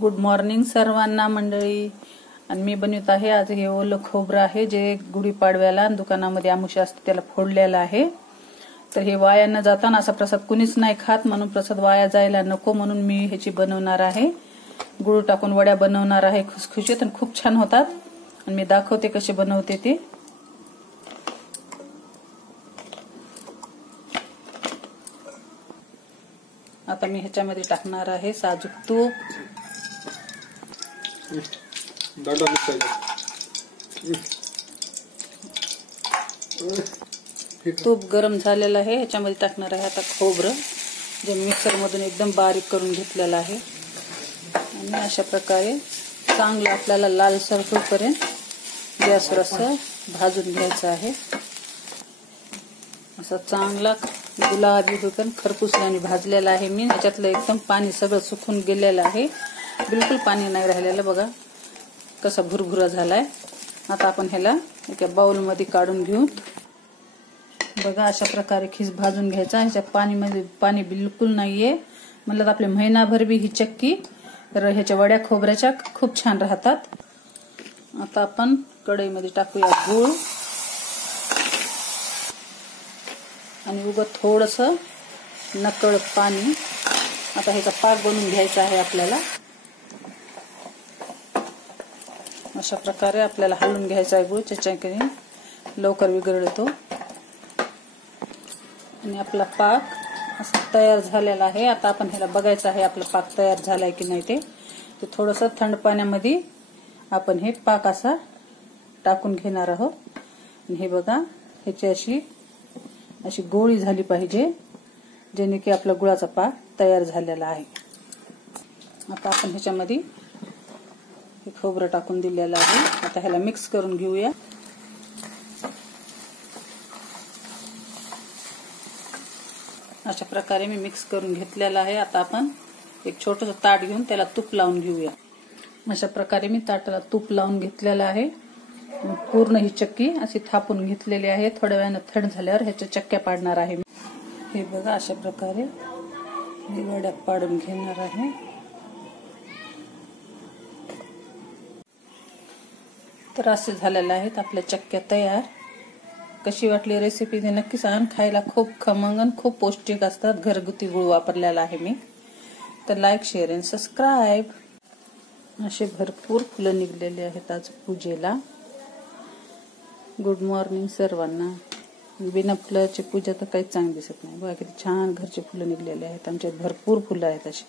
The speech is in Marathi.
गुड मॉर्निंग सर्वांना मंडळी. आणि मी बनवत आहे आज हे ओलं खोबरं आहे जे गुढीपाडव्याला दुकानामध्ये आमुष्या असते त्याला फोडलेलं आहे. तर हे वाया न जाताना असा प्रसाद कुणीच नाही खात, म्हणून प्रसाद वाया जायला नको म्हणून मी ह्याची बनवणार आहे. गुळ टाकून वड्या बनवणार आहे खुसखुशीत आणि खूप छान होतात. आणि मी दाखवते कसे बनवते ते. आता मी ह्याच्यामध्ये टाकणार आहे साजूक तूप. तूप गरम झालेलं आहे. ह्याच्यामध्ये टाकणार आहे आता खोबरं जे मिक्सर मधून एकदम बारीक करून घेतलेलं आहे. आणि अशा प्रकारे चांगलं आपल्याला लालसर होईपर्यंत गॅसवर असं भाजून घ्यायचं आहे. असं चांगला गुलाबी होईपर्यंत खरपूसल्याने भाजलेला आहे मी. ह्याच्यातलं एकदम पाणी सगळं सुकून गेलेलं आहे, बिलकुल पाणी नाही राहिलेलं. बघा कसा भुरभुरा झालाय. आता आपण ह्याला एका बाउल मध्ये काढून घेऊ. बघा अशा प्रकारे खीस भाजून घ्यायचा. ह्याच्या पाणी बिलकुल नाहीये. म्हणलं आपले महिनाभर बी ही चक्की ह्याच्या वड्या खोबऱ्याच्या खूप छान राहतात. आता आपण कढईमध्ये टाकूया गूळ आणि उगत थोडस नकळत पाणी. आता ह्याचा पाक बनवून घ्यायचा आहे आपल्याला. अशा प्रकारे आपल्याला हलवून घ्यायचा आहे गूळ, त्याच्याने लवकर विरघळतो. आणि आपला पाक असा तयार झालेला आहे. आता आपण ह्याला बघायचं आहे आपला पाक तयार झालाय की नाही ते. थोडस थंड पाण्यामध्ये आपण हे पाक असा टाकून घेणार आहोत. आणि हे बघा ह्याची अशी गोळी झाली पाहिजे, जेणे की आपला गुळाचा पाक तयार झालेला आहे. आता आपण ह्याच्यामध्ये हे खोबरं टाकून दिलेलं आहे. आता ह्याला मिक्स करून घेऊया. अशा प्रकारे मी मिक्स करून घेतलेला आहे. आता आपण एक छोटंसं ताट घेऊन त्याला तूप लावून घेऊया. अशा प्रकारे मी ताटाला तूप लावून घेतलेलं आहे. पूर्ण ही चक्की अशी थापून घेतलेली आहे. थोड्या वेळाने थंड झाल्यावर ह्याच्या चक्क्या पाडणार आहे. हे बघा अशा प्रकारे हे वड्या पाडून घेणार आहे. तर असे झालेले आहेत आपल्या चक्क्या तयार. कशी वाटली रेसिपी ते नक्की सांग. खायला खूप खमंग आणि खूप पौष्टिक असतात. घरगुती गुळ वापरलेला आहे मी. तर लाईक, शेअर आणि सबस्क्राईब. असे भरपूर फुलं निघलेले आहेत आज पूजेला. गुड मॉर्निंग सर्वांना. बिना फुलाची पूजा तर काहीच चांगली दिसत नाही. बघा किती छान घरचे फुलं निघलेले आहेत. आमच्यात भरपूर फुलं आहेत अशी.